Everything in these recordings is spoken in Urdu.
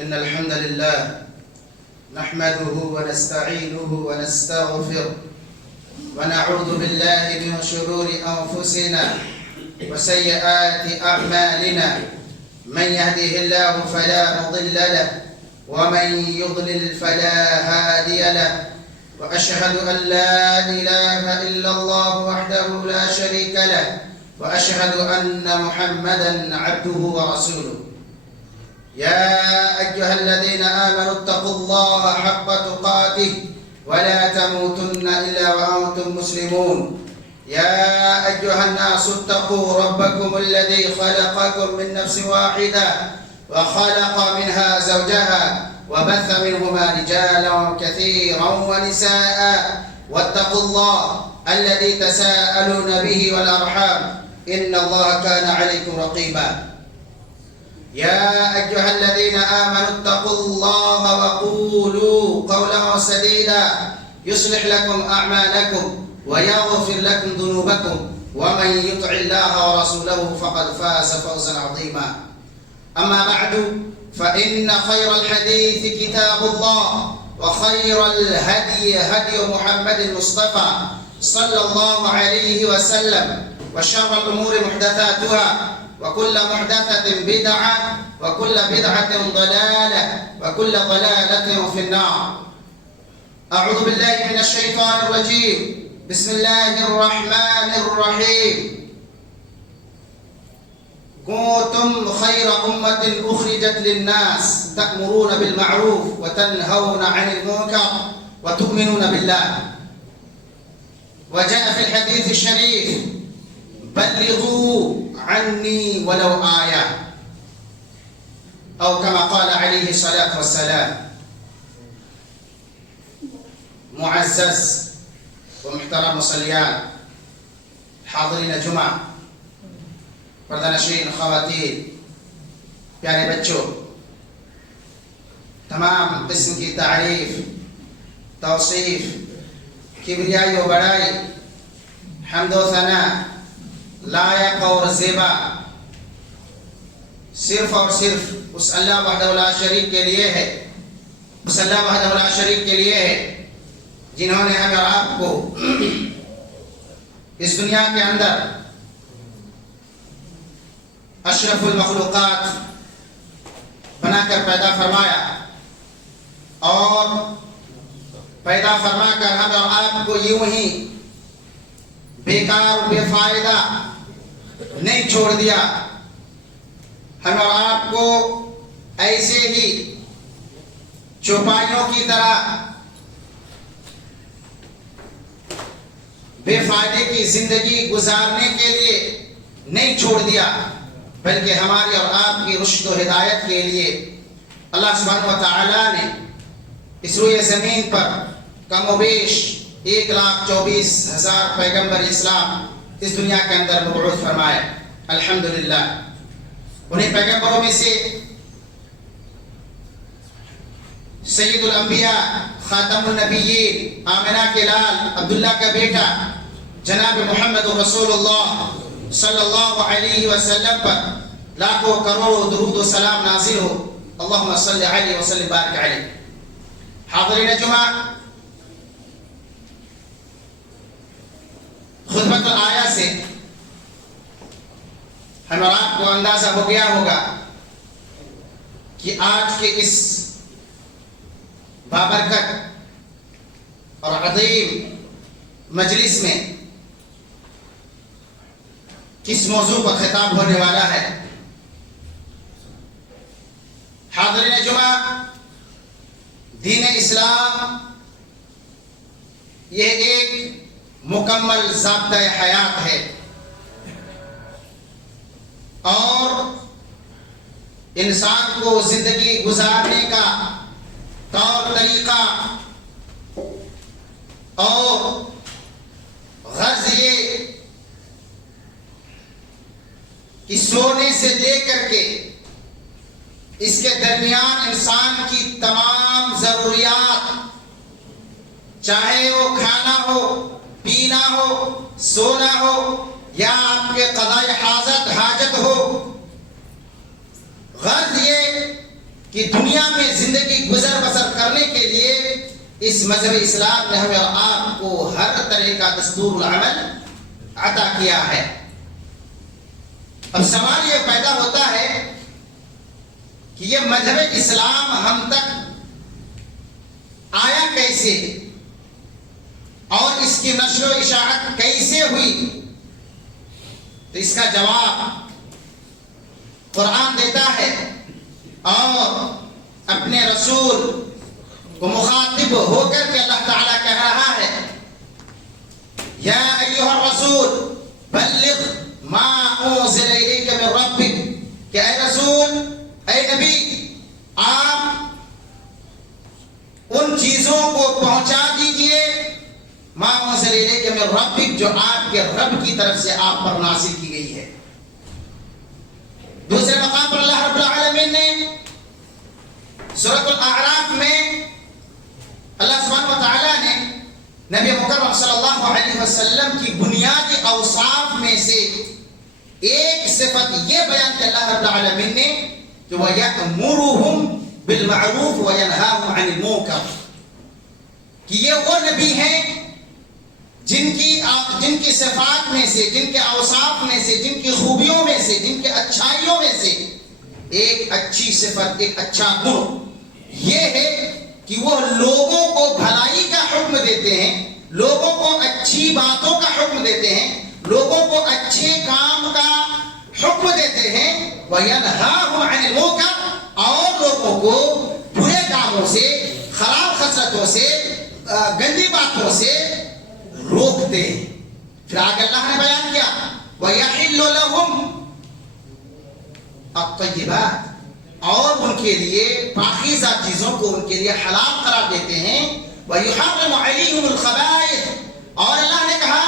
إن الحمد لله نحمده ونستعينه ونستغفره ونعوذ بالله من شرور أنفسنا وسيئات أعمالنا. من يهده الله فلا مضل له ومن يضلل فلا هادي له. وأشهد أن لا إله إلا الله وحده لا شريك له وأشهد أن محمدا عبده ورسوله. يا أيها الذين آمنوا اتقوا الله حق تقاته ولا تموتن إلا وأنتم مسلمون. يا أيها الناس اتقوا ربكم الذي خلقكم من نفس واحدة وخلق منها زوجها وبث منهما رجالا كثيرا ونساء واتقوا الله الذي تساءلون به والأرحام إن الله كان عليكم رقيبا. يا أيها الذين آمنوا اتقوا الله وقولوا قولا سديدا يصلح لكم أعمالكم ويغفر لكم ذنوبكم ومن يطع الله ورسوله فقد فاز فوزا عظيما. أما بعد فإن خير الحديث كتاب الله وخير الهدي هدي محمد المصطفى صلى الله عليه وسلم وشر الأمور محدثاتها وكل محدثة بدعة وكل بدعة ضلالة وكل ضلالة في النار. أعوذ بالله من الشيطان الرجيم. بسم الله الرحمن الرحيم. كنتم خير أمة أخرجت للناس تأمرون بالمعروف وتنهون عن المنكر وتؤمنون بالله. وجاء في الحديث الشريف بلغوا عني ولو آية أو كما قال عليه الصلاة والسلام. معزز ومحترم مصليان، حاضرین جمعہ، پردہ نشین خواتین، پیارے بچوں، تمام قسم کی تعریف، توصیف، کبریائی و بڑائی، حمد و ثنا، لائق اور زیبا صرف اور صرف اس اللہ وحدہ لا شریک کے لیے ہے. اس اللہ وحدہ لا شریک کے لیے ہے جنہوں نے ہمیں اور آپ کو اس دنیا کے اندر اشرف المخلوقات بنا کر پیدا فرمایا اور پیدا فرما کر ہمیں اور آپ کو یوں ہی بیکار بے فائدہ نہیں چھوڑ دیا. ہمیں اور آپ کو ایسے ہی چوپائیوں کی طرح بے فائدے کی زندگی گزارنے کے لیے نہیں چھوڑ دیا، بلکہ ہماری اور آپ کی رشد و ہدایت کے لیے اللہ سبحانہ و تعالی نے اس روئے زمین پر کم و بیش 1,24,000 پیغمبر اسلام اس دنیا کے اندر مبعوث فرمائے. الحمدللہ انہیں پیغمبروں میں سے سید الانبیاء خاتم النبیین آمنہ کے لال عبداللہ کا بیٹا جناب محمد رسول اللہ صلی اللہ علیہ وسلم پر لاکھوں کروڑوں درود و سلام نازل ہو. اللہم صلی علیہ وسلم بارک علیہ. حاضرین جمعہ، خطبۃ الآیہ سے ہمیں اور آپ کو اندازہ ہو گیا ہوگا کہ آج کے اس بابرکت اور عظیم مجلس میں کس موضوع پر خطاب ہونے والا ہے. حاضرین جمعہ، دین اسلام یہ ایک مکمل ضابطہ حیات ہے اور انسان کو زندگی گزارنے کا طور طریقہ اور غرض یہ کہ سونے سے لے کر کے اس کے درمیان انسان کی تمام ضروریات، چاہے وہ کھانا ہو، پینا ہو، سونا ہو یا آپ کے قضاء حاجت ہو، غرض یہ کہ دنیا میں زندگی گزر بسر کرنے کے لیے اس مذہب اسلام نے ہمیں اور آپ کو ہر طرح کا دستور العمل عطا کیا ہے. اب سوال یہ پیدا ہوتا ہے کہ یہ مذہب اسلام ہم تک آیا کیسے اور اس کی نشر و اشاعت کیسے ہوئی؟ تو اس کا جواب قرآن دیتا ہے اور اپنے رسول کو مخاطب ہو کر کے اللہ تعالیٰ کہہ رہا ہے یا ایھا الرسول بلغ ما انزل الیک من ربک، کہ اے رسول، اے نبی، آپ ان چیزوں کو پہنچا دیجئے ما انزل الیک من ربک، جو آپ کے رب کی طرف سے آپ پر نازل کی گئی ہے. دوسرے مقام پر اللہ رب العالمین نے سورۃ الاعراف میں اللہ سبحانہ و تعالیٰ نے نبی مکرم صلی اللہ علیہ وسلم کی بنیادی اوصاف میں سے ایک صفت یہ بیان کی اللہ رب العالمین نے کہ وَيَأْمُرُهُمْ بِالْمَعْرُوفِ وَيَنْهَاهُمْ عَنِ الْمُنكَرِ، کہ یہ وہ نبی ہیں جن کی صفات میں سے، جن کے اوصاف میں سے، جن کی خوبیوں میں سے، جن کے اچھائیوں میں سے ایک اچھی صفت، ایک اچھا گن یہ ہے کہ وہ لوگوں کو بھلائی کا حکم دیتے ہیں، لوگوں کو اچھی باتوں کا حکم دیتے ہیں، لوگوں کو اچھے کام کا حکم دیتے ہیں. وَيَنْهَاهُمْ عَنِ الْمُنكَرِ، اور لوگوں کو برے کاموں سے، خراب خصلتوں سے، گندی باتوں سے روکتے ہیں. پھر آگے اللہ نے بیان کیا وَيَحِلُّ لَهُمْ الطَّيِّبَاتِ، اور ان کے لیے پاکیزہ چیزوں کو ان کے لیے حلال قرار دیتے ہیں. وَيُحَرِّمُ عَلَيْهِمُ الْخَبَائِثَ، اور اللہ نے کہا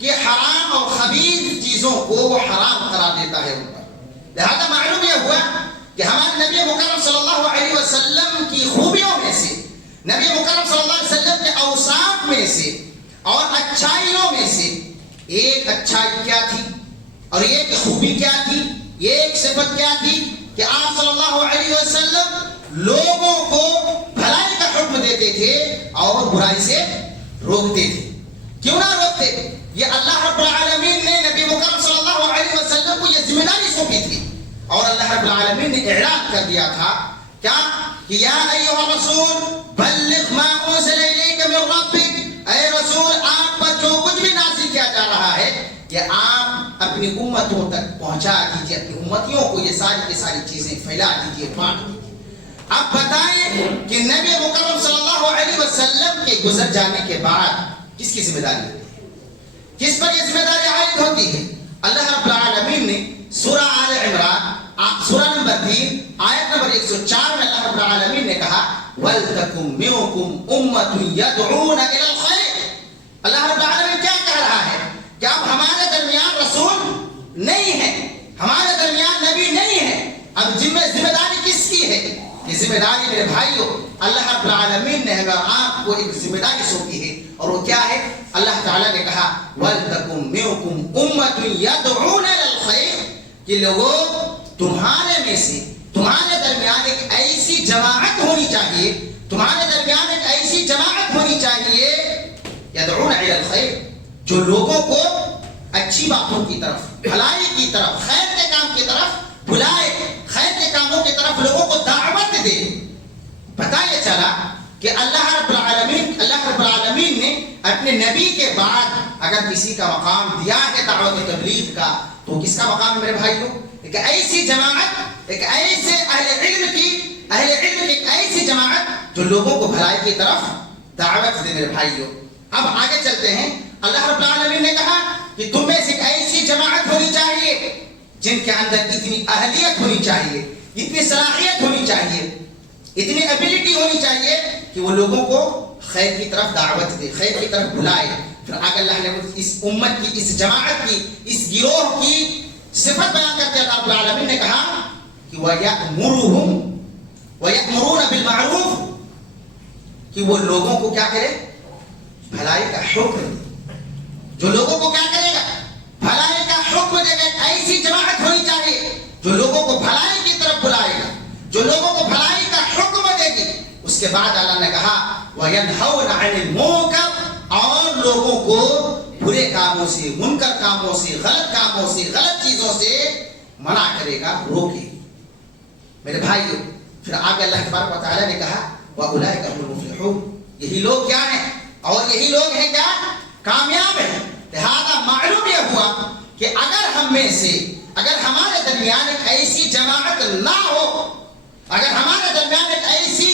کہ حرام اور خبیث چیزوں کو وہ حرام قرار دیتا ہے ان پر. لہذا معلوم یہ ہوا کہ ہمارے نبی مکرم صلی اللہ علیہ وسلم کی خوبیوں میں سے، نبی مکرم صلی اللہ علیہ وسلم کے اوصاف میں سے اور اچھائیوں میں سے ایک اچھائی کیا تھی اور ایک خوبی کیا تھی، یہ ایک صفت کیا تھی کہ آپ صلی اللہ علیہ وسلم لوگوں کو بھلائی کا حکم دیتے تھے اور برائی سے روکتے تھے. کیوں نہ روکتے؟ یہ اللہ رب العالمین نے نبی مکرم صلی اللہ علیہ وسلم کو یہ ذمہ داری سونپی تھی اور اللہ رب العالمین نے اعلان کر دیا تھا کیا کہ یا ایھا الرسول بلغ ما انزل الیک من ربک، اے رسول آپ پر جو کچھ بھی نازل کیا جا رہا ہے یہ آپ اپنی امتوں تک پہنچا دیجیے، اپنی امتیوں کو یہ ساری کی ساری چیزیں پھیلا دیجیے، بانٹ دیجیے. اب بتائیں کہ نبی مکرم صلی اللہ علیہ وسلم کے گزر جانے کے بعد کس کی ذمہ داری ہوتی ہے؟ کس پر یہ ذمہ داری عائد ہوتی ہے؟ اللہ رب العالمین نے سورہ آل عمران سورہ نمبر 3 آیت نمبر 104 میں اللہ رب العالمین نے کہا وَلْتَكُمْ مِنْكُمْ أُمَّةٌ يَدْعُونَ إِلَى الْخَيْرِ. اللہ رب العالمین کیا کہہ رہا ہے کہ اب ہمارے درمیان رسول نہیں ہے، ہمارے درمیان نبی نہیں ہے. اب ذمہ داری کس کی ہے؟ یہ ذمہ داری میرے بھائیوں اللہ رب العالمین نے ہمیں آپ کو ایک ذمہ داری سونپی ہے اور وہ کیا ہے؟ اللہ تعالیٰ نے کہا وَلْتَكُمْ مِنْكُمْ أُمَّةٌ يَدْعُونَ إِلَى الْخَيْرِ، کہ لوگوں تمہارے میں سے، تمہارے درمیان ایک ایسی جماعت ہونی چاہیے، تمہارے درمیان ایک ایسی جماعت ہونی چاہیے یدعون الی الخیر، جو لوگوں کو اچھی باتوں کی طرف، بھلائی کی طرف، خیر کے کام کی طرف بلائے، خیر کے کاموں کی طرف لوگوں کو دعوت دے. پتہ یہ چلا کہ اللہ رب العالمین نے اپنے نبی کے بعد اگر کسی کا مقام دیا ہے دعوت تبلیغ کا تو کس کا مقام ہے میرے بھائیوں؟ ایک ایسی جماعت، ایک ایسے اہل علم کی ایک ایسی جماعت جو لوگوں کو بھلائی کی طرف دعوت دے میرے بھائیوں. اب آگے چلتے ہیں. اللہ رب العالمین نے کہا کہ تم میں سے ایک ایسی جماعت ہونی چاہیے جن کے اندر اتنی اہلیت ہونی چاہیے، اتنی صلاحیت ہونی چاہیے، اتنی ایبلٹی ہونی چاہیے کہ وہ لوگوں کو خیر کی طرف دعوت دے، خیر کی طرف بلائے. پھر آگے اللہ نے اس امت کی، اس جماعت کی، اس گروہ کی صفت بیان کر کے اللہ رب العالمین نے کہا کہ وَيَأْمُرُونَ بِالْمَعْرُوفِ، کہ وہ لوگوں کو کیا کرے؟ بھلائی کا حکم دے. جو لوگوں کو کیا کرے گا؟ بھلائی کا حکم دے گا. ایسی جماعت ہونی چاہیے جو لوگوں کو بھلائی کی طرف بلائے گا، جو لوگوں کو بھلائی وَيَنْهَوْنَ عَنِ الْمُنْكَرِ اور لوگوں کو برے کاموں سے، منکر کاموں سے، غلط کاموں سے، غلط چیزوں سے منع کرے گا، روکے. میرے بھائیو، پھر آگے اللہ تبارک و تعالیٰ نے کہا وَأُولَٰئِكَ هُمُ الْمُفْلِحُونَ، یہی لوگ کیا ہیں؟ اور یہی لوگ ہیں کیا؟ کامیاب ہیں. لہذا معلوم یہ ہوا کہ اگر ہم میں سے، اگر ہمارے درمیان ایک ایسی جماعت نہ ہو، اگر ہمارے درمیان ایک ایسی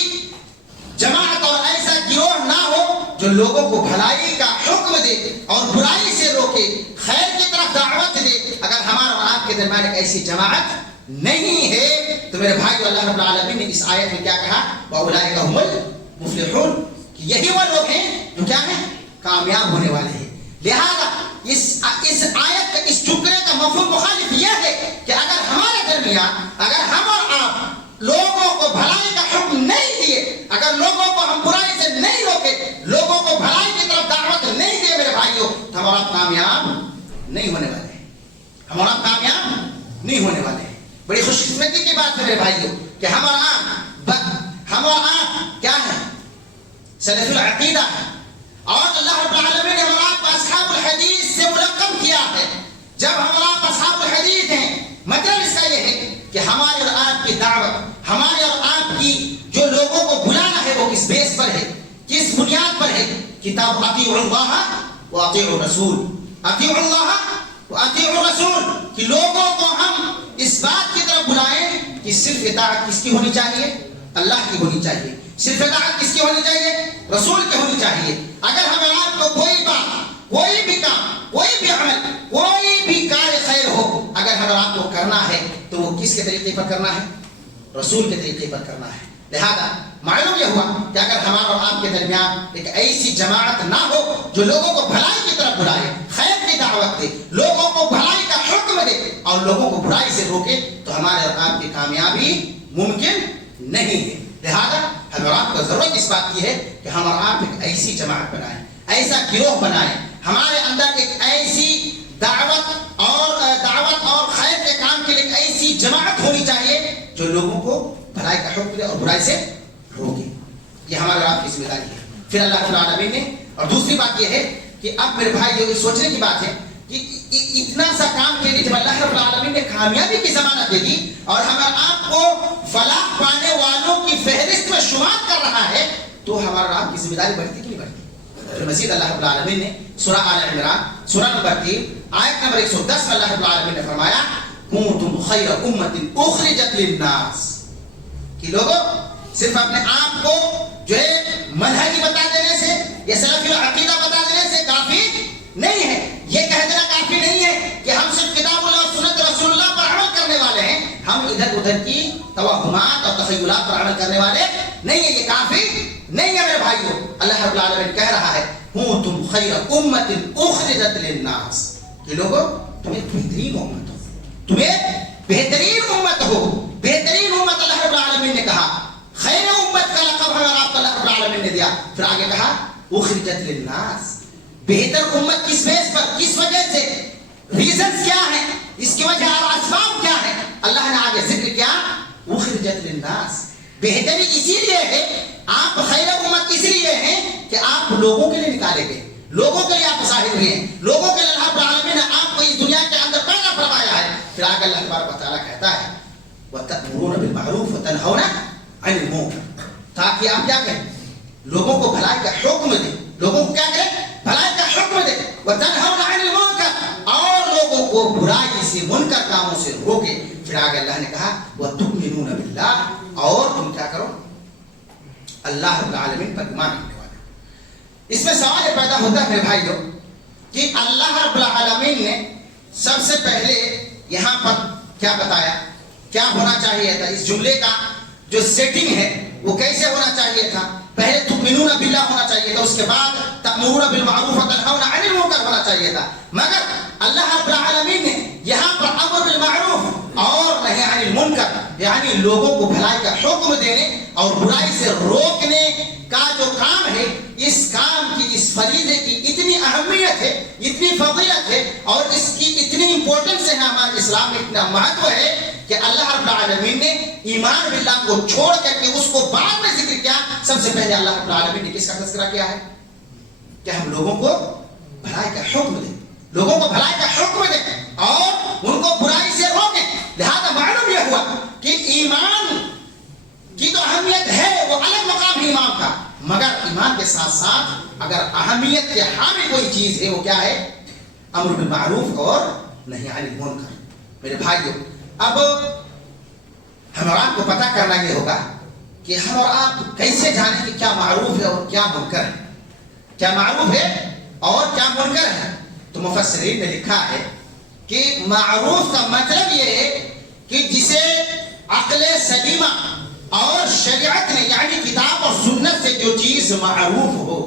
جماعت اور ایسا گروہ نہ ہو جو لوگوں کو بھلائی کا حکم دے اور برائی سے روکے، خیر کی طرف دعوت دے، اگر ہمارا اور آپ کے درمیان ایک ایسی جماعت نہیں ہے تو میرے بھائی اللہ رب العالمین نے اس آیت میں کیا کہا؟ وَأُولَٰئِكَ هُمُ الْمُفْلِحُونَ، کہ یہی وہ لوگ ہیں جو کیا ہیں؟ کامیاب ہونے والے ہیں. لہذا اس آیت کا، اس جملے کا مفہوم مخالف یہ ہے کہ اگر ہمارے درمیان، اگر ہم اور آپ لوگوں کو بھلائی کا حکم نہیں دیے، اگر لوگوں کو ہم برائی سے نہیں روکے، لوگوں کو بھلائی کی طرف دعوت نہیں دیے میرے بھائیوں، تو ہم اور آپ کامیاب نہیں ہونے والے ہیں. ہم اور آپ کامیاب نہیں ہونے والے ہیں. بڑی خوش قسمتی کی بات ہے میرے بھائیوں کہ ہم اور آپ کیا ہیں؟ سلف العقیدہ ہے. اور اللہ رب العالمین نے ہم اور آپ کو اصحاب الحدیث سے ملقب کیا ہے. جب ہم اور آپ اصحاب الحدیث ہیں، مطلب اس کا یہ ہے کہ ہماری اور آپ کی دعوت، ہماری اور آپ کی جو لوگوں کو بلانا ہے وہ کس بیس پر ہے، کس بنیاد پر ہے؟ کتاب اطیعوا اللہ واطیعوا الرسول، اطیعوا اللہ واطیعوا الرسول، کہ لوگوں کو ہم اس بات کی طرف بلائیں کہ صرف اطاعت کس کی ہونی چاہیے؟ اللہ کی ہونی چاہیے. صرف اطاعت کس کی ہونی چاہیے؟ رسول کی ہونی چاہیے. اگر ہمیں آپ کو کوئی بات، کوئی بھی کام، کوئی بھی عمل، کوئی بھی کار خیر ہو، اگر ہمیں آپ کو کرنا ہے تو وہ کس کے طریقے پر کرنا ہے؟ رسول کے طریقے پر کرنا ہے. لہذا معلوم یہ ہوا کہ اگر ہمارا اور آپ کے درمیان ایک ایسی جماعت نہ ہو جو لوگوں کو بھلائی کی طرف بلائے، خیر کی دعوت دے، لوگوں کو بھلائی کا حکم دے اور لوگوں کو برائی سے روکے، تو ہمارے اور آپ کی کامیابی ممکن نہیں ہے. لہذا ہم اور آپ کو ضرورت اس بات کی ہے کہ ہم اور آپ ایک ایسی جماعت بنائیں، ایسا گروہ بنائیں، ہمارے اندر ایک ایسی دعوت اور خیر کے کام کے لیے ایک ایسی جماعت ہونی چاہیے جو لوگوں کو بھلائی کا حکم دے اور برائی سے روکے. یہ ہمارے اور آپ کی ذمہ داری ہے. پھر اللہ رب العالمین نے، اور دوسری بات یہ ہے کہ اب میرے بھائی یہ سوچنے کی بات ہے کہ اتنا سا کام کے لیے جب اللہ رب العالمین نے کامیابی کی ضمانت دے دی اور ہمیں آپ کو فلاح پانے والوں کی فہرست میں شمار کر رہا ہے، تو ہمارا آپ کی ذمہ داری بڑھتی کہ نہیں بڑھتی؟ پھر مزید اللہ رب العالمین نے سورہ آل عمران سورہ نمبر 3 آیت نمبر 110 میں اللہ رب العالمین نے فرمایا کنتم خیر امت اخرجت للناس، کہ لوگوں صرف اپنے آپ کو جو ہے منہج بتا دینے سے یا سلفی عقیدہ بتا دینے سے کافی نہیں ہے. یہ کہہ دینا کافی نہیں ہے کہ ہم صرف کتاب اللہ اور سنت رسول اللہ پر عمل کرنے والے ہیں، ہم ادھر ادھر کی توہمات اور تخیلات پر عمل کرنے والے نہیں ہیں. یہ کافی نہیں ہے میرے بھائیوں. اللہ رب العالمین کہہ رہا ہے کنتم خیر امت اخرجت للناس، کہ لوگوں تمہیں بہترین امت ہو، تمہیں بہترین امت ہو. بہترین امت اللہ رب العالمین نے کہا، خیر امت کا لقب ہمیں آپ کو اللہ رب العالمین نے دیا. پھر آگے کہا اخرجت للناس، بہتر امت کس بیس پر، کس وجہ سے، ریزنز کیا ہیں، اس کی وجہ اور اسباب کیا ہے؟ اللہ نے آگے ذکر کیا اخرجت للناس. بہتری اسی لیے ہے، آپ خیر امت اس لیے ہیں کہ آپ لوگوں کے لیے نکالے گئے، لوگوں کے لیے آپ ظاہر ہوئے ہیں، لوگوں کے لیے اللہ رب العالمین نے آپ کو اس دنیا کے اندر پیدا فرمایا ہے. پھر آگے اللہ تبارک و تعالیٰ کہتا ہے وَتَأْمُرُونَ بِالْمَعْرُوفِ وَتَنْهَوْنَ عَنِ الْمُنكَرِ، تاکہ آپ کیا کریں؟ لوگوں کو بھلائی کا حکم دیں. لوگوں کو کیا کریں؟ بھلائی کا حکم دیں. وَتَنْهَوْنَ عَنِ الْمُنكَرِ، اور لوگوں کو برائی سے، منکر کاموں سے روکے. پھر آگے اللہ نے کہا وَتُؤْمِنُونَ بِاللَّهِ، اور تم کیا کرو؟ اللہ رب العالمین پر ایمان رکھنے والے. اس میں سوال یہ پیدا ہوتا ہے میرے بھائیوں کہ اللہ رب العالمین نے سب سے پہلے یہاں پر کیا بتایا، کیا ہونا چاہیے تھا؟ اس جملے کا جو سیٹنگ ہے وہ کیسے ہونا چاہیے تھا؟ پہلے تؤمنون باللہ ہونا چاہیے تھا، اس کے بعد تأمرون بالمعروف وتنہون عن المنکر ہونا چاہیے تھا. مگر اللہ رب العالمین نے یہاں پر امر بالمعروف اور نہی عن المنکر، یعنی لوگوں کو بھلائی کا حکم دینے اور برائی سے روکنے کا جو کام ہے، اس کام کی، اس فریضے کی اتنی اہمیت ہے، اتنی فضیلت ہے اور اس کی اتنی امپورٹنس ہے ہمارے اسلام اسلام میں اتنا مہتو ہے کہ اللہ رب العالمین نے ایمان باللہ کو چھوڑ کر کے اس کو بعد میں ذکر کیا. سب سے پہلے اللہ رب العالمین نے کس کا تذکرہ کیا ہے؟ کہ ہم لوگوں کو بھلائی کا حکم دیں, لوگوں کو بھلائی کا حکم دیں اور ان کو برائی سے روکیں. لہذا معلوم یہ ہوا کہ ایمان کی تو اہمیت ہے, وہ الگ مقام ہے ایمان کا, مگر ایمان کے ساتھ ساتھ اگر اہمیت کے حامل کوئی چیز ہے وہ کیا ہے؟ امر بالمعروف اور نہی عن المنکر. میرے بھائیو, اب ہم اور آپ کو پتہ کرنا یہ ہوگا کہ ہم اور آپ کیسے جانیں کہ کیا معروف ہے اور کیا منکر ہے, کیا معروف ہے اور کیا منکر ہے. تو مفسرین نے لکھا ہے کہ معروف کا مطلب یہ ہے کہ جسے عقل سلیمہ اور شریعت نے یعنی کتاب اور سنت سے جو چیز معروف ہو,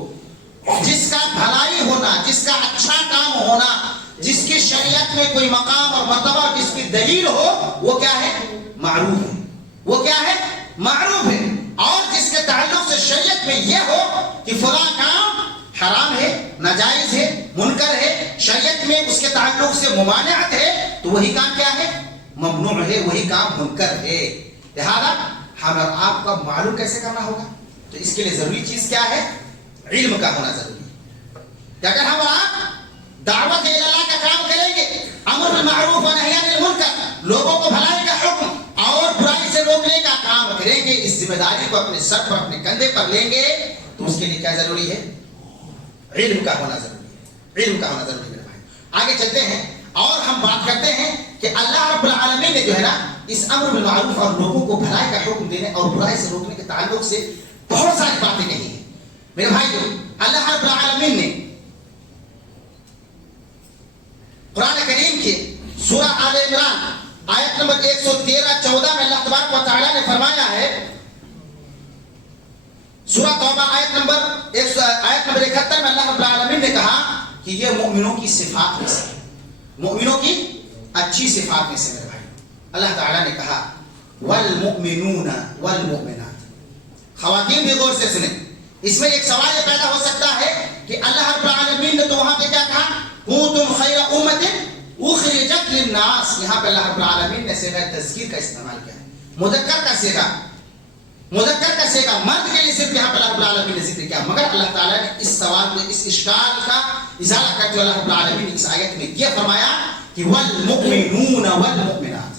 جس کا بھلائی ہونا, جس کا اچھا کام ہونا, جس کی شریعت میں کوئی مقام اور مرتبہ, جس کی دلیل ہو, وہ کیا ہے؟ معروف ہے. وہ کیا ہے؟ معروف ہے. اور جس کے تعلق سے شریعت میں یہ ہو کہ فلاں کام حرام ہے, ناجائز ہے, منکر ہے, شریعت میں اس کے تعلق سے ممانعت ہے, تو وہی کام کیا ہے؟ ممنوع ہے, وہی کام منکر ہے. لہذا ہم اور آپ کا معلوم کیسے کرنا ہوگا؟ تو اس کے لیے ضروری چیز کیا ہے؟ علم کا ہونا ضروری ہے. کہ اگر ہم اور آپ دعوت اللہ کا کام کریں گے, امر بالمعروف و نہی عن المنکر, لوگوں کو بھلائی کا حکم اور برائی سے روکنے کا کام کریں گے, اس ذمہ داری کو اپنے سر پر, اپنے کندھے پر لیں گے, تو اس کے لیے کیا ضروری ہے؟ علم کا ہونا ضروری ہے. علم کا ہونا ضروری ہے میرے بھائی. آگے چلتے ہیں اور ہم بات کرتے ہیں کہ اللہ رب العالمین نے جو ہے نا اس امر بالمعروف اور لوگوں کو بھلائی کا حکم دینے اور برائی سے روکنے کے تعلق سے بہت ساری باتیں کہی ہیں. میرے بھائیو, اللہ رب العالمین نے قرآن کریم کے سورہ آل عمران آیت نمبر 113-14 میں اللہ تبارک و تعالی نے فرمایا ہے, سورہ توبہ آیت نمبر 71 میں اللہ رب العالمین نے کہا کہ یہ مومنوں کی صفات میں سے, مومنوں کی اچھی صفات میں سے. میرے بھائی, اللہ تعالیٰ نے کہا والمؤمنون والمؤمنات. خواتین بھی غور سے سنیں, اس میں ایک سوال یہ پیدا ہو سکتا ہے کہ اللہ رب العالمین نے تو وہاں پہ کیا کہا؟ کنتم خیر امت اخرجت للناس. یہاں پہ اللہ رب العالمین نے صیغہ تذکیر کا استعمال کیا ہے, مذکر کا صیغہ, مذکر کا صیغہ, مرد کے لیے صرف یہاں پہ اللہ رب العالمین نے ذکر کیا. مگر اللہ تعالیٰ نے اس سوال کو, اس اشکال کا ازالہ کرتے ہوئے اللہ رب العالمین نے اس آیت میں یہ فرمایا کہ والمؤمنون والمؤمنات,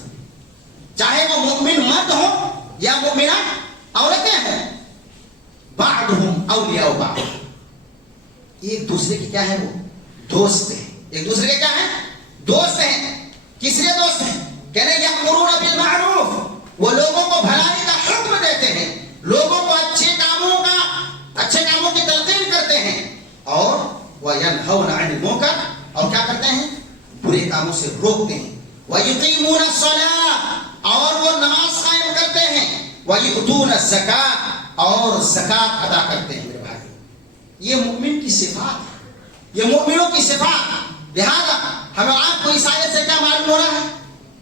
چاہے وہ مؤمن مرد ہوں یا مؤمنات عورتیں ہوں, بعضهم اولیاء بعض, ایک دوسرے کی کیا ہے؟ وہ دوست ہیں. ایک دوسرے کے کیا ہیں؟ دوست ہیں. کس لیے دوست ہیں؟ کہنے یأمرون بالمعروف, وہ لوگوں کو بھلائی کا حکم دیتے ہیں, لوگوں کو اچھے کاموں کی تلقین کرتے ہیں, اور وینہون عن المنکر, اور کیا کرتے ہیں؟ برے کاموں سے روکتے ہیں. ویقیمون الصلاۃ, اور وہ نماز قائم کرتے ہیں. ویؤتون الزکاۃ, اور زکات ادا کرتے ہیں. میرے بھائی, یہ مومن کی صفات ہے, یہ مومنوں کی صفات. لہذا ہمیں آپ کو اس آیت سے کیا معلوم ہو رہا ہے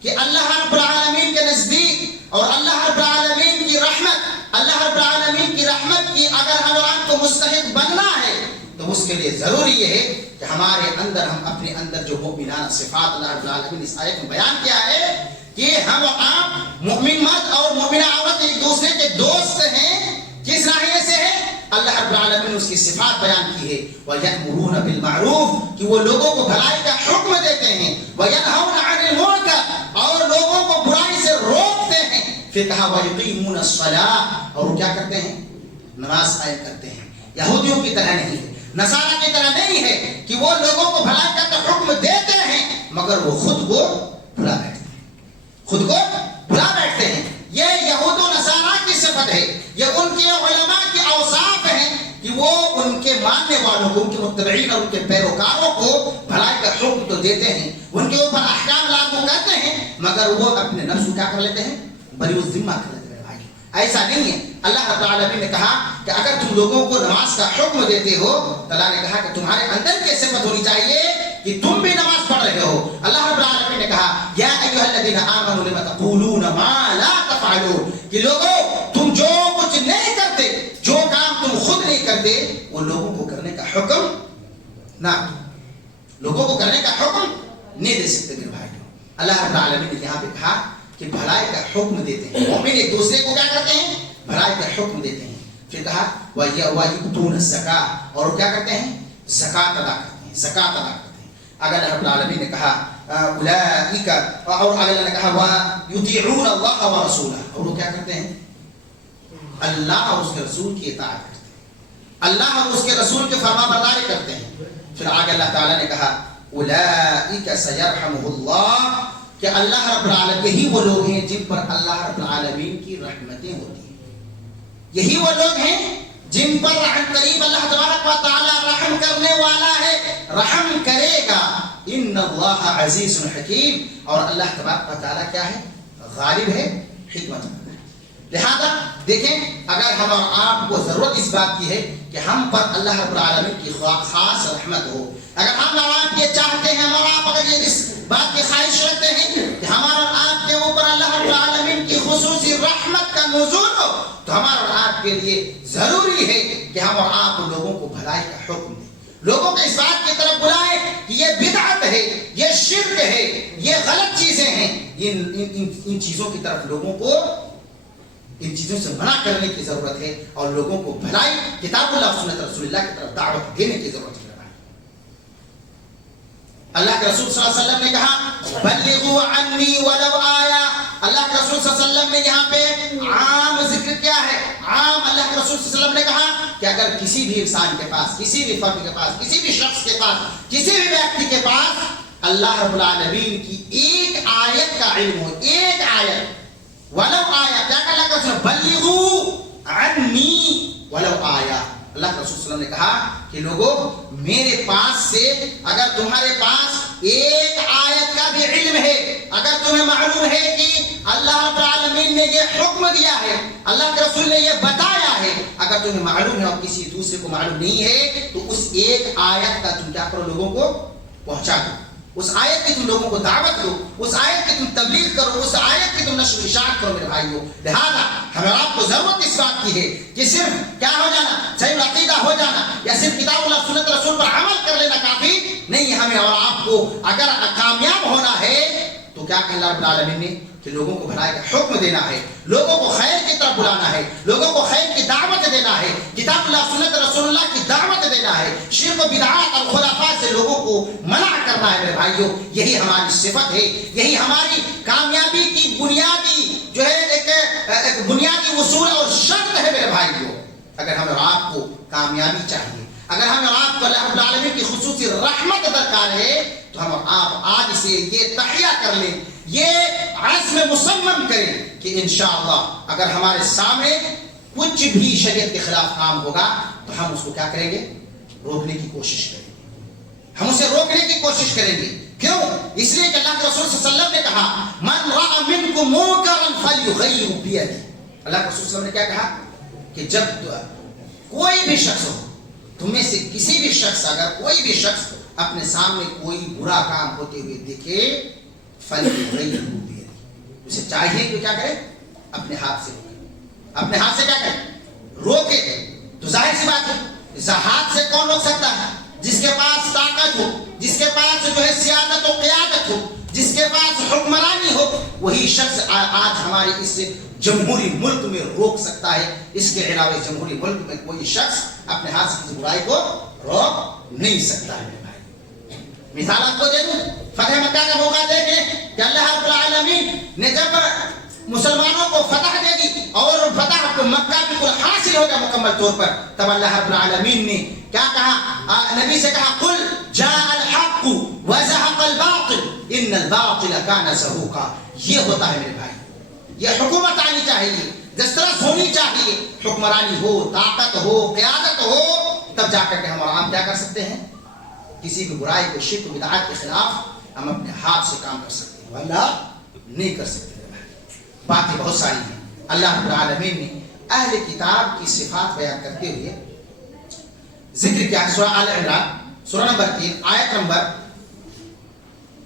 کہ اللہ رب العالمین کے نزدیک اور اللہ رب العالمین کی رحمت, اللہ رب العالمین کی رحمت کی اگر ہم آپ کو مستحق بننا ہے تو اس کے لیے ضروری یہ ہے کہ ہمارے اندر, ہم اپنے اندر جو مومنانہ صفات اللہ رب العالمین اس آیت میں بیان کیا ہے کہ ہم آپ مومن مرد اور مومنہ عورت ایک دوسرے کے دوست ہیں. کس ناحیے سے ہے؟ اللہ رب العالمین نے اس کی صفات بیان کی ہے, وَيَأْمُرُونَ بِالْمَعْرُوفِ, کہ وہ لوگوں کو بھلائی کا حکم دیتے ہیں, وَيَنْهَوْنَ عَنِ الْمُنکَرِ, اور لوگوں کو برائی سے روکتے ہیں. پھر کہا وَيُقِيمُونَ الصَّلَاةَ, اور وہ کیا کرتے ہیں؟ نماز قائم کرتے ہیں. یہودیوں کی طرح نہیں ہے, نصارہ کی طرح نہیں ہے کہ وہ لوگوں کو بھلائی کا تو حکم دیتے ہیں مگر وہ خود کو بھلا بیٹھتے ہیں, خود کو بھلا بیٹھتے ہیں. یہ یہود و نصارہ کی صفت ہے, یہ ان کے علماء کے اوصاف ہیں کہ وہ ان کے ماننے والوں کو, ان کے متبعین اور ان کے پیروکاروں کو بھلائی کا حکم تو دیتے ہیں, ان کے اوپر احکام لاگو کرتے ہیں, مگر وہ اپنے نفس کو کیا کر لیتے ہیں؟ بری الذمہ کر لیتے ہیں. بھائی ایسا نہیں ہے. اللہ رب العالمین نے کہا کہ اگر تم لوگوں کو نماز کا حکم دیتے ہو, اللہ نے کہا کہ تمہارے اندر کی صفت ہونی چاہیے کہ تم بھی نماز پڑھ رہے ہو. اللہ رب العالمین نے کہا یا ایھا الذین آمنوا لم تقولون ما لا تفعلون, کہ لوگوں تم جو کچھ نہیں کرتے, جو کام تم خود نہیں کرتے, وہ لوگوں کو کرنے کا حکم نہ, لوگوں کو کرنے کا حکم نہیں دے سکتے. میرے بھائی اللہ رب العالمین نے یہاں پہ کہا کہ بھلائی کا حکم دیتے ہیں، مومن ایک دوسرے کو کیا کرتے ہیں؟ بھلائی کا حکم دیتے ہیں. پھر کہا وَيُؤْتُونَ الزَّكَاةَ، اور وہ کیا کرتے ہیں؟ زکات ادا کرتے ہیں، زکات ادا کرتے ہیں. اگر رب العالمین نے کہا اولئک، اور اگر اللہ نے کہا وَيُطِيعُونَ اللَّهَ وَرَسُولَهُ، اور وہ کیا کرتے ہیں؟ اللہ اور اس کے رسول کی اطاعت کرتے ہیں، اللہ اور اس کے رسول کی فرما برداری کرتے ہیں. پھر آگے اللہ تعالیٰ نے کہا اولئک سیرحمہ اللہ، کہ اللہ رب العالمین، یہی وہ لوگ ہیں جن پر اللہ رب العالمین کی رحمتیں ہوتی ہیں. یہی وہ لوگ ہیں جن پر عن قریب اللہ تبارک و تعالی رحم کرنے والا ہے، رحم کرے گا. ان اللہ عزیز حکیم، اور اللہ تبارک و تعالی کیا ہے؟ غالب ہے، حکمت مند ہے. لہذا دیکھیں، اگر ہم اور آپ کو ضرورت اس بات کی ہے کہ ہم پر اللہ رب العالمین کی خاص رحمت ہو، اگر ہم اور آپ یہ چاہتے ہیں، ہم اور آپ اگر یہ اس بات کی خواہش رکھتے ہیں کہ ہمارا اور آپ کے اوپر اللہ رب العالمین کی خصوصی رحمت کا نزول ہو، تو ہمارا اور آپ کے لیے ضروری ہے کہ ہم اور آپ لوگوں کو بھلائی کا حکم دیں، لوگوں کو اس بات کی طرف بلائیں کہ یہ بدعت ہے، یہ شرک ہے، یہ غلط چیزیں ہیں. ان چیزوں کی طرف لوگوں کو، ان چیزوں سے منع کرنے کی ضرورت ہے، اور لوگوں کو بھلائی، کتاب اللہ سنت رسول اللہ کی طرف دعوت دینے کی ضرورت ہے. اللہ کے رسول صلی اللہ علیہ وسلم نے کہا بلغوا عنی ولو آیا. اللہ کے رسول صلی اللہ علیہ وسلم نے یہاں پہ عام ذکر کیا ہے؟ عام. اللہ کے رسول صلی اللہ علیہ وسلم نے کہا کہ اگر کسی بھی انسان کے پاس، کسی بھی فرد کے پاس، کسی بھی شخص کے پاس، کسی بھی ویکتی کے پاس اللہ رب العالمین کی ایک آیت کا علم ہو، ایک آیت، ولو آیا، کیا کہ اللہ کے رسول بلغوا عنی ولو آیا. اللہ کے رسول صلی اللہ علیہ وسلم نے کہا کہ لوگوں، میرے پاس سے اگر تمہارے پاس ایک آیت کا بھی علم ہے، اگر تمہیں معلوم ہے کہ اللہ رب العالمین نے یہ حکم دیا ہے، اللہ کے رسول نے یہ بتایا ہے، اگر تمہیں معلوم ہے اور کسی دوسرے کو معلوم نہیں ہے، تو اس ایک آیت کا تم کیا کرو؟ لوگوں کو پہنچا دو، اس آیت کی تم لوگوں کو دعوت دو، اس آیت کی تم تبلیغ کرو، اس آیت کی تم نشر و اشاعت کرو میرے بھائیو. لہذا ہمیں آپ کو ضرورت اس بات کی ہے کہ صرف کیا ہو جانا، صحیح عقیدہ ہو جانا، یا صرف کتاب اللہ سنت رسول پر عمل کر لینا کافی نہیں. ہمیں اور آپ کو اگر کامیاب ہونا ہے تو کیا کہ اللہ رب العالمین نے کہ لوگوں کو بھلائی کا حکم دینا ہے، لوگوں کو خیر کی طرف بلانا ہے، لوگوں کو خیر کی دعوت دینا ہے، کتاب اللہ سنت رسول اللہ کی دعوت دینا ہے، شرک و بدعات اور خرافات سے لوگوں کو منع کرنا ہے میرے بھائیوں. یہی ہماری صفت ہے، یہی ہماری کامیابی کی بنیادی جو ہے ایک بنیادی اصول اور شرط ہے میرے بھائیوں. اگر ہمیں اور آپ کو کامیابی چاہیے، اگر ہمیں اور آپ کو اللہ رب العالمین کی خصوصی رحمت درکار ہے، تو ہم اور آپ آج سے یہ تحیہ کر لیں، یہ عزم مصمم کریں کہ انشاءاللہ اگر ہمارے سامنے کچھ بھی شریعت کے خلاف کام ہوگا تو ہم اس کو کیا کریں گے؟ روکنے کی کوشش کریں گے، ہم اسے روکنے کی کوشش کریں گے. کیوں؟ اس لیے کہ اللہ کے رسول صلی اللہ علیہ وسلم نے کہا من رأى منکم منکرا فلیغیرہ بیدہ. اللہ کے رسول صلی اللہ علیہ وسلم نے کیا کہا کہ جب کوئی بھی شخص ہو، تم میں سے کسی بھی شخص، اگر کوئی بھی شخص اپنے سامنے کوئی برا کام ہوتے ہوئے دیکھے، فلیغیرہ بیدہ، اسے چاہیے کہ کیا کرے؟ اپنے ہاتھ سے روکے، اپنے ہاتھ سے کیا کرے؟ روکے. تو ظاہر سی بات ہے، ہاتھ سے کون روک سکتا ہے؟ جس کے پاس طاقت ہو، جس کے پاس جو ہے سیادت و قیادت ہو، جس کے پاس حکمرانی ہو، وہی شخص آج ہمارے اس جمہوری ملک میں روک سکتا ہے. اس کے علاوہ جمہوری ملک میں کوئی شخص اپنے ہاتھ سے کسی برائی کو روک نہیں سکتا ہے. مثال آپ کو دے دوں، فتح مکہ کا موقع دیکھیں کہ اللہ رب العالمین نے جب مسلمانوں کو فتح دے دی اور فتح مکہ بالکل حاصل ہو گیا مکمل طور پر، تب اللہ رب العالمین نے کیا کہا؟ نبی سے کہا قل جاء الحق وزهق الباطل ان الباطل كان زهوقا. یہ ہوتا ہے میرے بھائی، یہ حکومت آنی چاہیے، دسترس ہونی چاہیے، حکمرانی ہو، طاقت ہو، قیادت ہو، تب جا کر کے ہم اور عام کیا کر سکتے ہیں؟ کسی بھی برائی کو، شرک و بدعات کے خلاف ہم اپنے ہاتھ سے کام کر سکتے ہیں، ورنہ نہیں کر سکتے. باتیں بہت ساری ہیں. اللہ رب العالمین نے اہل کتاب کی صفات بیان کرتے ہوئے ذکر کیا ہے سورہ آل عمران سورہ نمبر 3 آیت نمبر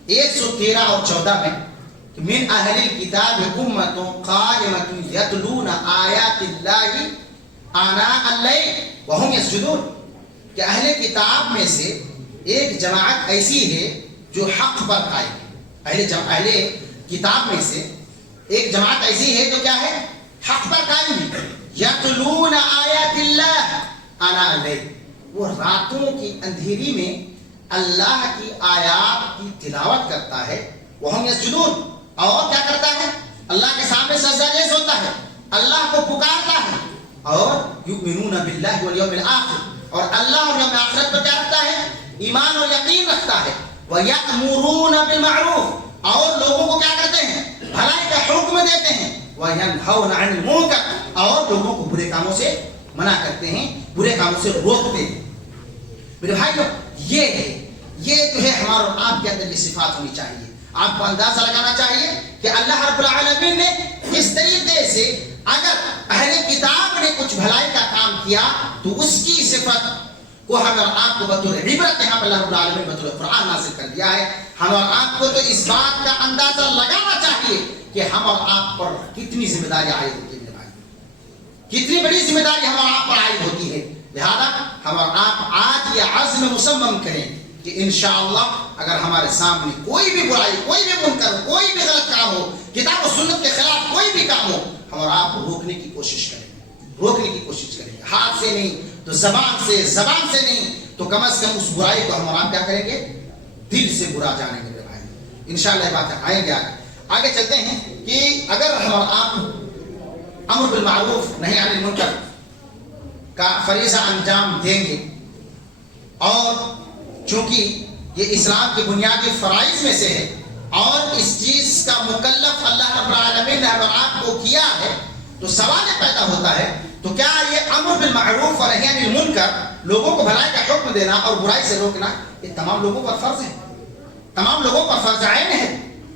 113 اور 14 میں کہ من اہل الکتاب امۃ قائمۃ یتلون آیات اللہ آناء اللیل وهم یسجدون، کہ اہل کتاب میں سے ایک جماعت ایسی ہے جو حق پر قائم ہے، اہل کتاب میں سے ایک جماعت ایسی ہے جو کیا ہے؟ حق پر قائم ہے. یتلون آیات اللہ آناء اللیل، وہ راتوں کی اندھیری میں اللہ کی آیات کی تلاوت کرتا ہے. وہم یسجدون، اور کیا کرتا ہے؟ اللہ کے سامنے سجدہ ریز ہوتا ہے، اللہ کو پکارتا ہے. اور یؤمنون باللہ والیوم الآخر، اور اللہ اور یوم آخرت پر کیا رکھتا ہے؟ ایمان اور یقین رکھتا ہے. وَيَأْمُرُونَ بِالْمَعْرُوفِ، اور لوگوں کو کیا کرتے ہیں؟ بھلائی کا حکم دیتے ہیں. وَيَنْهَوْنَ عَنِ الْمُنكَرِ، اور لوگوں کو برے کاموں سے منع کرتے ہیں، برے کاموں سے روکتے ہیں. میرے بھائیو، یہ جو ہے ہمارے اور آپ کے اندر یہ صفات ہونی چاہیے. آپ کو اندازہ لگانا چاہیے کہ اللہ رب العالمین نے کس طریقے سے اگر اہل کتاب نے کچھ بھلائی کا کام کیا تو اس کی صفت کو ہم اور آپ کو بطور عبرت یہاں پر اللہ رب العالمین بطور قرآن نازل کر دیا ہے. ہم اور آپ کو تو اس بات کا اندازہ لگانا چاہیے کہ ہم اور آپ پر کتنی ذمہ داری عائد ہوتی ہے. میرے بھائی، کتنی بڑی ذمہ داری ہم اور آپ پر عائد ہوتی ہے. لہذا ہم اور آپ آج یہ عزم مصمم کریں کہ انشاءاللہ اگر ہمارے سامنے کوئی بھی برائی، کوئی بھی منکر، کوئی بھی غلط کام ہو، کتاب و سنت کے خلاف کوئی بھی کام ہو، ہم اور آپ روکنے کی کوشش کریں گے. ہاتھ سے نہیں تو زبان سے نہیں تو کم از کم اس برائی کو ہم اور آپ کیا کریں گے؟ دل سے برا جانیں گے. میرے بھائی، انشاءاللہ یہ بات آئیں گے. آگے چلتے ہیں کہ اگر ہم اور آپ امر بالمعروف نہی عن المنکر کا فریضہ انجام دیں گے، اور چونکہ یہ اسلام کی بنیادی فرائض میں سے ہے اور اس چیز کا مکلف اللہ رب العالمین نے ہم آپ کو کیا ہے، تو سوال پیدا ہوتا ہے تو کیا یہ امر بالمعروف اور نہی عن المنکر، لوگوں کو بھلائی کا حکم دینا اور برائی سے روکنا، یہ تمام لوگوں پر فرض ہے، تمام لوگوں پر فرض عین ہے؟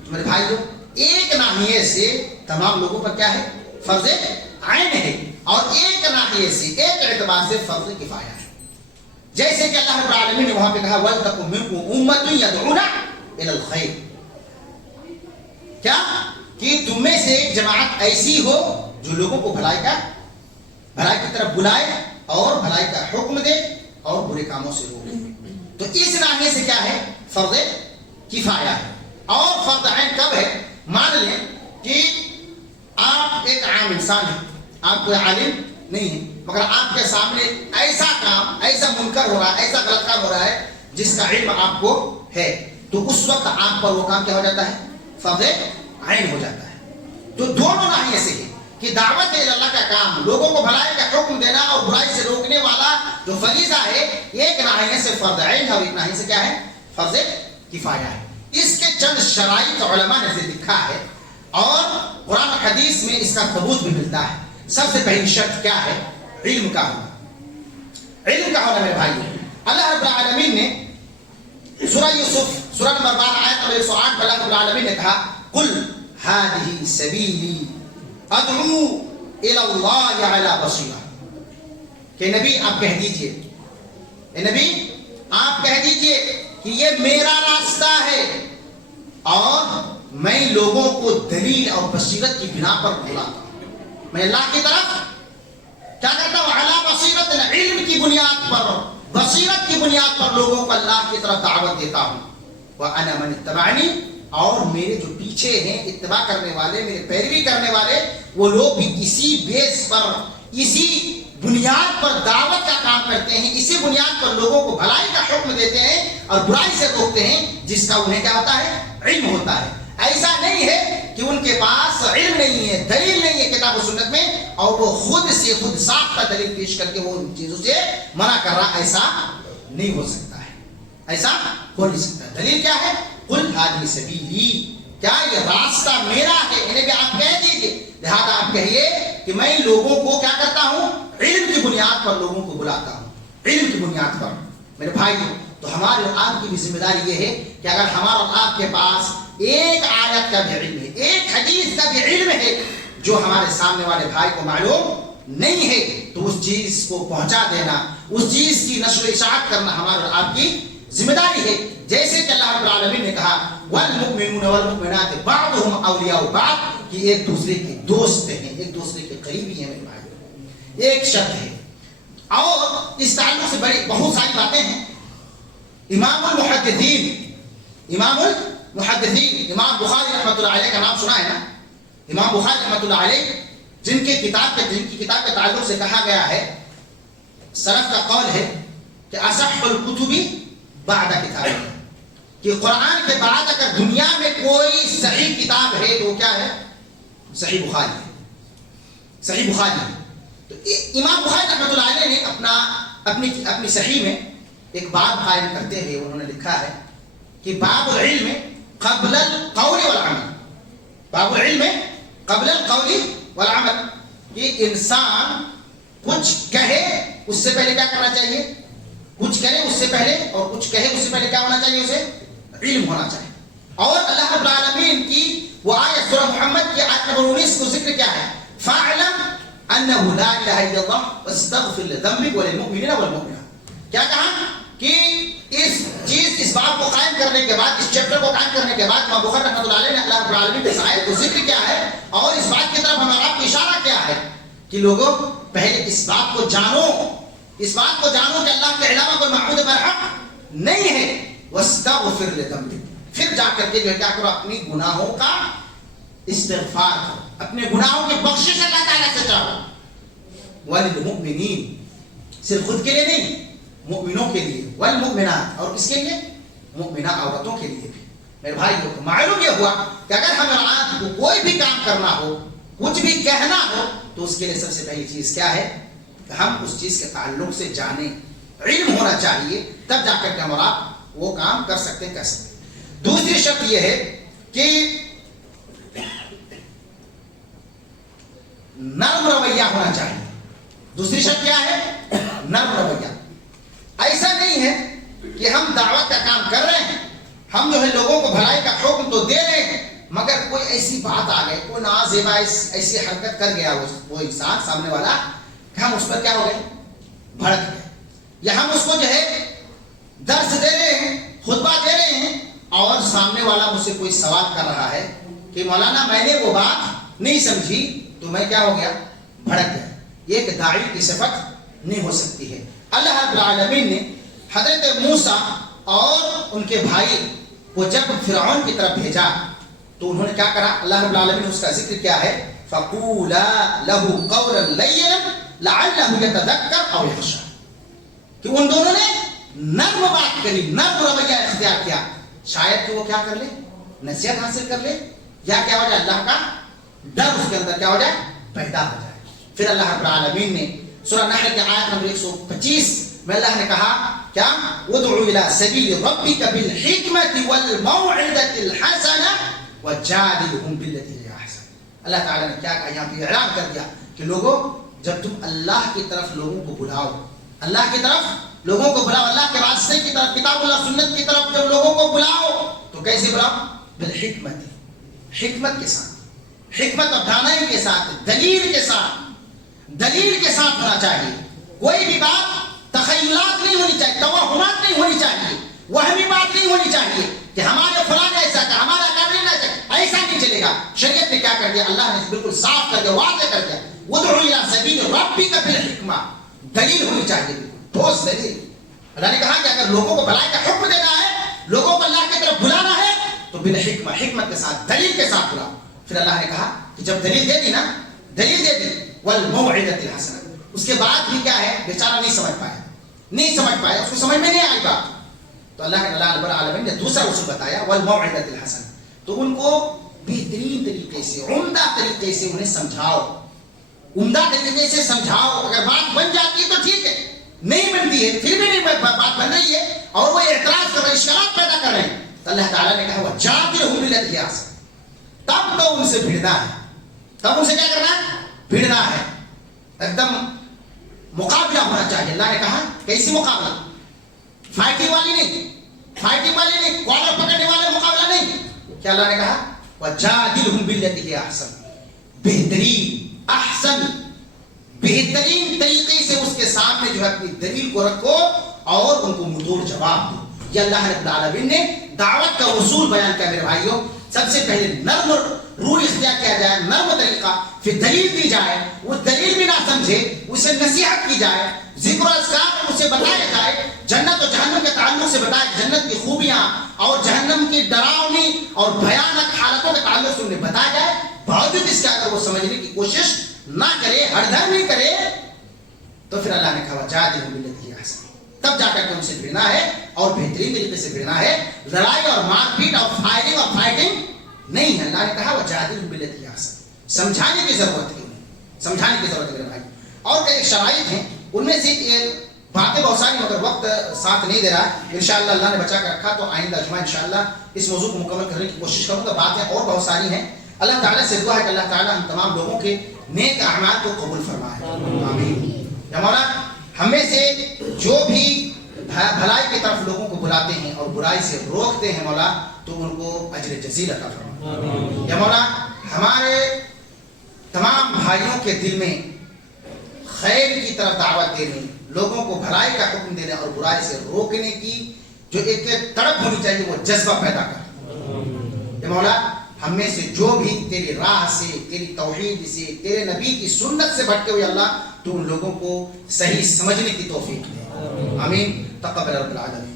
میرے بھائیو، ایک ناحیے سے تمام لوگوں پر کیا ہے؟ فرض عین ہے، اور ایک ناحیے سے، ایک اعتبار سے فرض کفایہ ہے. جیسے کہ اللہ رب العالمین نے وہاں پہ کہا وَلْتَكُن مِّنكُمْ أُمَّةٌ يَدْعُونَ إِلَى الْخَيْرِ، کیا کہ تم میں سے ایک جماعت ایسی ہو جو لوگوں کو بھلائی کی طرف بلائے اور بھلائی کا حکم دے اور برے کاموں سے روکے. تو اس ناحیے سے کیا ہے؟ فرض کفایہ ہے. اور فرض عین کب ہے؟ مان لیں کہ آپ ایک عام انسان ہیں، آپ کوئی عالم نہیں ہے، مگر آپ کے سامنے ایسا کام، ایسا منکر ہو رہا ہے، ایسا غلط کام ہو رہا ہے جس کا علم آپ کو ہے، تو اس وقت آپ پر وہ کام کیا ہو جاتا ہے؟ فرض عین ہو جاتا ہے. تو دونوں ناحیے سے ہے کہ دعوت اللہ کا کام، لوگوں کو بھلائی کا حکم دینا اور برائی سے روکنے والا جو فریضہ ہے، ایک ناحیے سے فرض عین ہے اور ایک ناحیے سے کیا ہے؟ فرض کفایہ ہے. اس کے چند شرائط علماء نے لکھا ہے اور قرآن و حدیث میں اس کا ثبوت بھی ملتا ہے. سب سے پہلی شرط کیا ہے؟ علم کا ہونا. علم کا ہونا میرے بھائی. اللہ رب العالمین نے سورہ یوسف سورہ نمبر 12 آیت نمبر 108 پر اللہ رب العالمین نے کہا قل هذه سبیلی ادعو الی اللہ علی بصیرہ، کہ نبی آپ کہہ دیجئے، نبی آپ کہہ دیجئے کہ یہ میرا راستہ ہے اور میں لوگوں کو دلیل اور بصیرت کی بنا پر بلاتا ہوں. میں اللہ کی طرف کیا کرتا ہوں؟ علی بصیرت، علم کی بنیاد پر، بصیرت کی بنیاد پر لوگوں کو اللہ کی طرف دعوت دیتا ہوں. وَأَنَا مَنِ اتَّبَعَنِي، اور میرے جو پیچھے ہیں اتباع کرنے والے، میرے پیروی کرنے والے، وہ لوگ بھی اسی بیس پر، اسی بنیاد پر دعوت کا کام کرتے ہیں، اسی بنیاد پر لوگوں کو بھلائی کا حکم دیتے ہیں اور برائی سے روکتے ہیں، جس کا انہیں کیا ہوتا ہے؟ علم ہوتا ہے. ایسا نہیں ہے کہ ان کے پاس علم نہیں ہے، دلیل نہیں ہے کتاب و سنت میں، اور وہ خود سے خود ساختہ دلیل پیش کر کے وہ ان چیزوں سے منع کر رہا. ایسا نہیں ہو سکتا ہے، ایسا ہو نہیں سکتا. دلیل کیا ہے؟ قل هذه سبیلی، کیا یہ راستہ میرا ہے، انہیں بھی آپ کہہ دیجئے. لہذا آپ کہیے کہ میں لوگوں کو کیا کرتا ہوں؟ علم کی بنیاد پر لوگوں کو بلاتا ہوں، علم کی بنیاد پر. میرے بھائی، تو ہمارے اور آپ کی بھی ذمہ داری یہ ہے کہ اگر ہمارا اور آپ کے پاس ایک آیت کا بھی علم ہے، ایک حدیث کا بھی علم ہے جو ہمارے سامنے والے بھائی کو معلوم نہیں ہے، تو اس چیز کو پہنچا دینا، اس چیز کی نشر و اشاعت کرنا ہمارے اور آپ کی ذمہ داری ہے. جیسے کہ اللہ رب العالمین نے کہا والمؤمنون والمؤمنات بعضهم اولیاء بعض، کہ ایک دوسرے کے دوست ہیں، ایک دوسرے کے قریبی ہیں. میرے بھائی، ایک شرط ہے، اور اس تعلق سے بڑی بہت ساری باتیں ہیں. امام محدثین امام بخاری رحمۃ اللہ علیہ کا نام سنا ہے نا؟ امام بخاری رحمۃ اللہ علیہ جن کی کتاب کے تعلق سے کہا گیا ہے، سلف کا قول ہے کہ اصح الکتب بعد کتاب، کہ قرآن کے بعد اگر دنیا میں کوئی صحیح کتاب ہے تو کیا ہے؟ صحیح بخاری ہے، صحیح بخاری ہے۔ تو امام بخاری رحمۃ اللہ علیہ نے اپنی صحیح میں ایک باب قائم کرتے ہوئے انہوں نے لکھا ہے کہ باب العلم قبل القول والعمل، باب العلم قبل القول والعمل، کہ انسان کچھ کہے اس سے پہلے کیا کرنا چاہیے؟ کچھ کرے اس سے پہلے، اور کچھ کہے اس سے پہلے کیا ہونا چاہیے؟ اسے علم ہونا چاہیے۔ اور اللہ رب العالمین کی وہ آیت سورہ محمد کی آیت نمبر 19 کو ذکر کیا ہے؟ فَاعْلَمْ أَنَّهُ لَا إِلَهَ إِلَّا اللَّهُ وَاسْتَغْفِرْ لِذَنبِكَ وَلِلْمُؤْمِنِينَ وَالْمُؤْمِنَاتِ۔ کیا کہا کہ اس بات کو قائم کرنے کے بعد، اس چیپٹر کو قائم کرنے کے بعد امام بخاری رحمۃ اللہ علیہ نے اللہ رب العالمین کے آیت کو ذکر کیا ہے، اور اس بات کی طرف ہمیں آپ کو اشارہ کیا ہے کہ لوگوں پہلے اس بات کو جانو، اس بات کو جانو کہ اللہ کے علاوہ کوئی معبود برحق نہیں ہے، وَاسْتَغْفِرْ لِذَنبِكَ، پھر جا کر کے جو کیا کرو؟ اپنی گناہوں کا استغفار کرو، اپنے گناہوں کی بخشش اللہ تعالیٰ سے چاہو۔ وَلِلْمُؤْمِنِينَ، صرف خود کے لیے نہیں، مؤمنوں کے لیے، والمؤمنات، اور کس کے لیے؟ مؤمنہ عورتوں کے لیے بھی۔ میرے بھائی کو معلوم یہ ہوا کہ اگر ہمیں رات کو کوئی بھی کام کرنا ہو، کچھ بھی کہنا ہو، تو اس کے لیے سب سے پہلی چیز کیا ہے؟ کہ ہم اس چیز کے تعلق سے جانیں، علم ہونا چاہیے، تب جا کر کے ہم آپ وہ کام کر سکتے ہیں، کر سکتے ہیں۔ دوسری شرط یہ ہے کہ نرم رویہ ہونا چاہیے۔ دوسری شرط کیا ہے؟ نرم رویہ۔ ایسا نہیں ہے کہ ہم دعوت کا کام کر رہے ہیں، ہم جو ہے لوگوں کو بھلائی کا حکم تو دے رہے ہیں، مگر کوئی ایسی بات آ گئی، کوئی نازیبا ایسی حرکت کر گیا وہ انسان سامنے والا، کہ ہم اس پر کیا ہو گئے؟ بھڑک گئے، یا ہم اس کو جو ہے درس دے رہے ہیں، خطبہ دے رہے ہیں، اور سامنے والا مجھ سے کوئی سوال کر رہا ہے کہ مولانا میں نے وہ بات نہیں سمجھی، تو میں کیا ہو گیا؟ بھڑک گیا۔ یہ ایک داعی کی صفت نہیں ہو سکتی ہے۔ اللہ رب العالمین نے حضرت موسیٰ اور ان کے بھائی کو جب فرعون کی طرف بھیجا تو انہوں نے کیا کرا؟ اللہ رب العالمین نے اس کا ذکر کیا ہے؟ فَقُولَا لَهُ قَوْلًا لَيِّنًا لَعَلَّهُ يَتَذَكَّرُ أَوْ يَخْشَىٰ، کہ ان دونوں نے نرم بات کری، نرم رویہ اختیار کیا، شاید کہ وہ کیا کر لے؟ نصیحت حاصل کر لے، یا کیا ہو جائے؟ اللہ کا ڈر اس کے اندر کیا ہو جائے؟ پیدا ہو جائے۔ پھر اللہ رب العالمین نے سورہ نحل کی آیت نمبر 125 میں اللہ نے کہا کیا؟ وَادْعُ إِلَىٰ سَبِيلِ رَبِّكَ بِالْحِكْمَةِ وَالْمَوْعِظَةِ الْحَسَنَةِ وَجَادِلْهُمْ بِالَّتِي هِيَ أَحْسَنُ۔ اللہ تعالیٰ نے کیا کہا یہاں پہ؟ اعلان کر دیا کہ لوگوں جب تم اللہ کی طرف لوگوں کو بلاؤ، اللہ کی طرف لوگوں کو بلاؤ، اللہ کے راستے کی طرف، کتاب اللہ سنت کی طرف جب لوگوں کو بلاؤ تو کیسے بلاؤ؟ بالحکمت، حکمت کے ساتھ، حکمت اور دانائی کے ساتھ، دلیل کے ساتھ، دلیل کے ساتھ ہونا چاہیے۔ کوئی بھی بات تخیلات نہیں ہونی چاہیے، توہمات نہیں ہونی چاہیے، وہمی بات نہیں ہونی چاہیے کہ ہمارے فلاں ایسا کہ ہمارا قابل ایسا، ایسا نہیں چلے گا۔ شریعت نے کیا کر دیا؟ اللہ نے بالکل صاف کر دیا، واضح کر دیا، وَادْعُ إِلَىٰ سَبِيلِ رَبِّكَ بِالْحِكْمَةِ، دلیل ہونی چاہیے، ٹھوس دلیل۔ اللہ نے کہا کہ اگر لوگوں کو بھلائی کا حکم دینا ہے، لوگوں کو اللہ کی طرف بلانا ہے تو بالحکمہ، حکمت کے ساتھ، دلیل کے ساتھ بلاؤ۔ پھر اللہ نے کہا کہ جب دلیل دے دی نا، دلیل دے دی، وَالْمَوْعِظَةِ الْحَسَنَةِ، اس کے بعد بھی کیا ہے؟ بیچارہ نہیں سمجھ پایا، نہیں سمجھ پایا، اس کو سمجھ میں نہیں آئی بات، تو اللہ رب العالمین نے دوسرا اصول بتایا، وَالْمَوْعِظَةِ الْحَسَنَةِ، تو ان کو بہترین طریقے سے، عمدہ طریقے سے انہیں سمجھاؤ، عمدہ طریقے سے سمجھاؤ۔ اگر بات بن جاتی ہے تو ٹھیک ہے، نہیں بنتی ہے، پھر بھی نہیں بات بن رہی ہے اور وہ اعتراض کر رہے ہیں، اشکالات پیدا کر رہے ہیں، تو اللہ تعالیٰ نے کہا وَجَادِلْهُم بِالَّتِي هِيَ أَحْسَنُ، تب تو ان سے بھیڑنا ہے، تب ان سے کیا کرنا ہے؟ بھیڑنا ہے، ایک دم مقابلہ ہونا چاہیے۔ اللہ نے کہا کیسی مقابلہ؟ فائٹنگ والی نہیں، فائٹنگ والی نہیں، کالر پکڑنے والا مقابلہ نہیں۔ کیا اللہ نے کہا؟ وَجَادِلْهُم بِالَّتِي هِيَ أَحْسَنُ، بہترین، احسن، بہترین طریقے سے اس کے سامنے جو ہے اپنی دلیل کو رکھو اور ان کو مدور جواب دو۔ یہ اللہ رب العالمین نے دعوت کا اصول بیان کیا میرے بھائیوں۔ سب سے پہلے نرم روح اختیار کیا جائے، نرم طریقہ، پھر دلیل دی جائے، وہ دلیل بھی نہ سمجھے, اسے نصیحت کی جائے, ذکر و اذکار اسے بتایا جائے, جنت و جہنم کے تعلق سے بتائے, جنت کی خوبیاں اور جہنم کی ڈراؤنی اور بھیانک حالتوں کے تعلق سے انہیں بتایا جائے, باوجود اس کے اگر وہ سمجھنے کی کوشش نہ کرے, ہردھر نہیں کرے, تو پھر اللہ نے کہا جادلہم باللتی ہی احسن, تب جا کر کے ان سے بھیڑنا ہے اور بہترین طریقے سے بھیڑنا ہے. لڑائی اور مار پیٹ اور فائٹنگ نہیں ہے. اللہ نے کہا وجادلہم باللتی ہی احسن, سمجھانے کی ضرورت ہے, سمجھانے کی ضرورت ہے میرے بھائی. اور کئی شرائط ہیں, ان میں سے باتیں بہت ساری مگر وقت ساتھ نہیں دے رہا. انشاءاللہ اللہ نے بچا کر رکھا تو آئندہ جمعہ انشاءاللہ اس موضوع کو مکمل کرنے کی کوشش کروں گا. باتیں اور بہت ساری ہیں. اللہ تعالیٰ سے دعا ہے کہ اللہ تعالیٰ ہم تمام لوگوں کے نیک اعمال کو قبول فرمائے, آمین. یا مولا ہم میں سے جو بھی بھلائی کی طرف لوگوں کو بلاتے ہیں اور برائی سے روکتے ہیں مولا, تو ان کو اجر جزیل عطا فرما. یا مولا ہمارے تمام بھائیوں کے دل میں خیر کی طرف دعوت دینے, لوگوں کو بھلائی کا حکم دینے اور برائی سے روکنے کی جو ایک تڑپ ہونی چاہیے وہ جذبہ پیدا کر. یا مولا ہم میں سے جو بھی تیری راہ سے, تیری توحید سے, تیرے نبی کی سنت سے بھٹکے ہوئے اللہ, تو ان لوگوں کو صحیح سمجھنے کی توفیق دے, آمین. تقبل رب العالمین.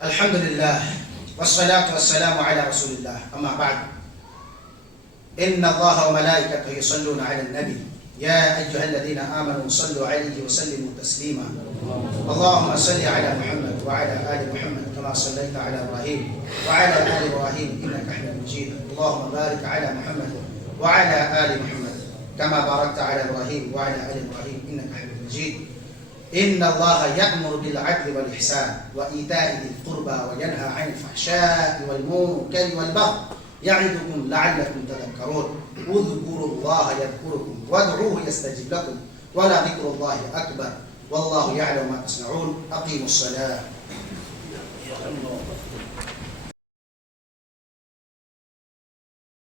الحمد لله والصلاة والسلام على رسول الله, أما بعد, إن الله وملائكته يصلون على النبي يا أيها الذين آمنوا صلوا عليه وسلموا تسليما. اللهم صل على محمد وعلى آل محمد كما صليت على إبراهيم وعلى آل إبراهيم إنك حميد مجيد. اللهم بارك على محمد وعلى آل محمد كما باركت على إبراهيم وعلى آل إبراهيم إنك حميد مجيد. إن الله يأمر بالعدل والإحسان وإيتاء ذي القربى وينهى عن الفحشاء والمنكر والبغي يعظكم لعلكم تذكرون. اذكروا الله يذكركم وادعوه يستجب لكم ولذكر الله أكبر والله يعلم ما تصنعون. أقيموا الصلاة.